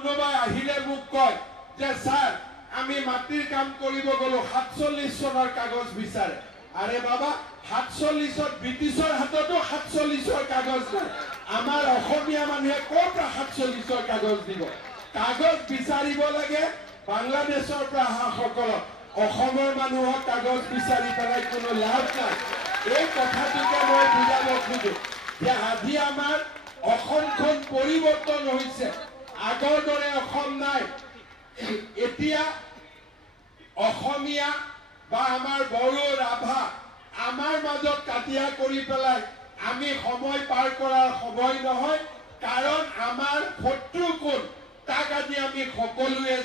কোনোবাই আহিলে মোক কয় যে স্যাৰ আমি মাটিৰ কাম কৰিব গলো 47 চনৰ কাগজ বিচাৰে। আৰে বাবা 47ত ব্ৰিটিছৰ হাততো 47ৰ কাগজ নাই। আমাৰ অসমীয়া মানুহে ক'ৰ পৰা 47ৰ কাগজ দিব? কাগজ বিচাৰিব লাগে বাংলাদেশৰ পৰা অহা সকলক। অসমৰ মানুহক কাগজ বিচাৰি পেলাই কোনো লাভ নাই। এই কথাটোকে মই বুজাব খোজো যে আজি আমাৰ অসমখন পৰিৱৰ্তন হৈছে। আগৰ দৰে অসম নাই। এতিয়া অসমীয়া বা আমাৰ বড়ো ৰাভা আমাৰ মাজত কাটিয়া কৰি পেলাই আমি সময় পাৰ কৰাৰ সময় নহয়। কাৰণ আমাৰ শত্ৰু কোন তাক আজি আমি সকলোৱে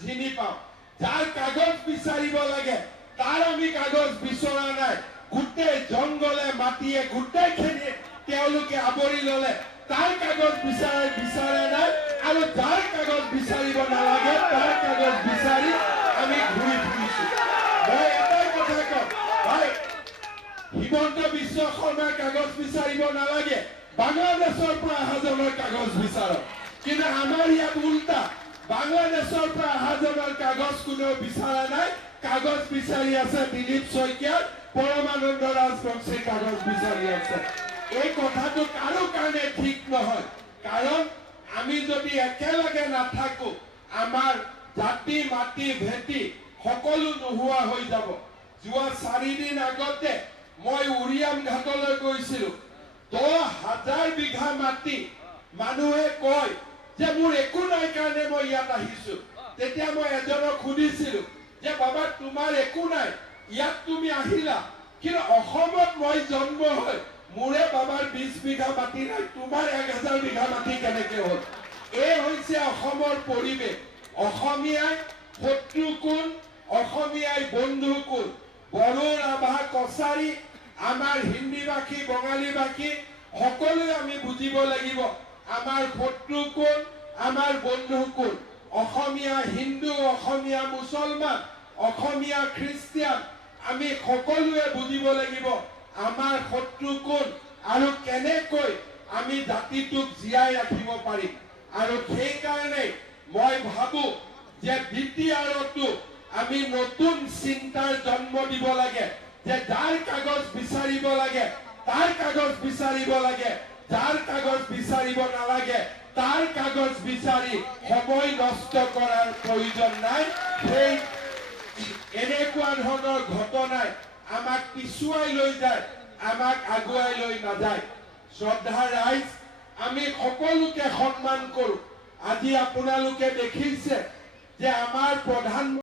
চিনি পাওঁ। যাৰ কাগজ বিচাৰিব লাগে তাৰ আমি কাগজ বিচৰা নাই। গোটেই জংগলে মাটিয়ে গোটেইখিনি তেওঁলোকে আৱৰি ল'লে। তাৰ কাগজ বিচাৰে নাই আৰু যাৰ কাগজ বিচাৰিব নালাগে তাৰ কাগজ বিচাৰি আমি ঘূৰি ফুৰিছো। মই এটাই কথা কওঁ ভাই, হিমন্ত বিশ্ব শৰ্মাৰ কাগজ বিচাৰিব নালাগে, বাংলাদেশৰ পৰা অহাজনৰ কাগজ বিচাৰক। কিন্তু আমাৰ ইয়াত উল্টা, বাংলাদেশৰ পৰা অহাজনৰ কাগজ কোনেও বিচৰা নাই। কাগজ বিচাৰি আছে দিলীপ শইকীয়াৰ, পৰমানন্দ ৰাজবংশীৰ কাগজ বিচাৰি আছে। এই কথাটো কাৰো কাৰণে ঠিক নহয়। কাৰণ আমি যদি একেলগে নাথাকো আমাৰ জাতি মাটি ভেটি সকলো নোহোৱা হৈ যাব। যোৱা 4 দিন আগতে মই উৰিয়াম ঘাটলৈ গৈছিলো। 10,000 বিঘা মাটি। মানুহে কয় যে মোৰ একো নাই কাৰণে মই ইয়াত আহিছো। তেতিয়া মই এজনক সুধিছিলো যে বাবা তোমাৰ একো নাই, ইয়াত তুমি আহিলা, কিন্তু অসমত মই জন্ম হৈ মোৰে বাবাৰ 20 বিঘা মাটি নাই, তোমাৰ 1000 বিঘা মাটি কেনেকে হ'ল? এই হৈছে অসমৰ পৰিৱেশ। অসমীয়াই শত্ৰু কোন, অসমীয়াই বন্ধু কোন? বড়ো ৰাভা কছাৰী আমাৰ হিন্দীভাষী বঙালীভাষী সকলোৱে আমি বুজিব লাগিব আমাৰ শত্ৰু কোন, আমাৰ বন্ধু কোন। অসমীয়া হিন্দু, অসমীয়া মুছলমান, অসমীয়া খ্ৰীষ্টিয়ান আমি সকলোৱে বুজিব লাগিব আমাৰ শত্ৰু কোন আৰু কেনেকৈ আমি জাতিটোক জীয়াই ৰাখিব পাৰিম। আৰু সেইকাৰণে মই ভাবো যে দ্বিতীয়টো আমি নতুন চিন্তাৰ জন্ম দিব লাগে যে যাৰ কাগজ বিচাৰিব লাগে তাৰ কাগজ বিচাৰিব লাগে, যাৰ কাগজ বিচাৰিব নালাগে তাৰ কাগজ বিচাৰি সময় নষ্ট কৰাৰ প্ৰয়োজন নাই। সেই এনেকুৱা ধৰণৰ ঘটনাই আমাক পিছুৱাই লৈ যায়, আমাক আগুৱাই লৈ নাযায়। শ্ৰদ্ধা ৰাইজ, আমি সকলোকে সন্মান কৰো। আজি আপোনালোকে দেখিছে যে আমাৰ প্ৰধান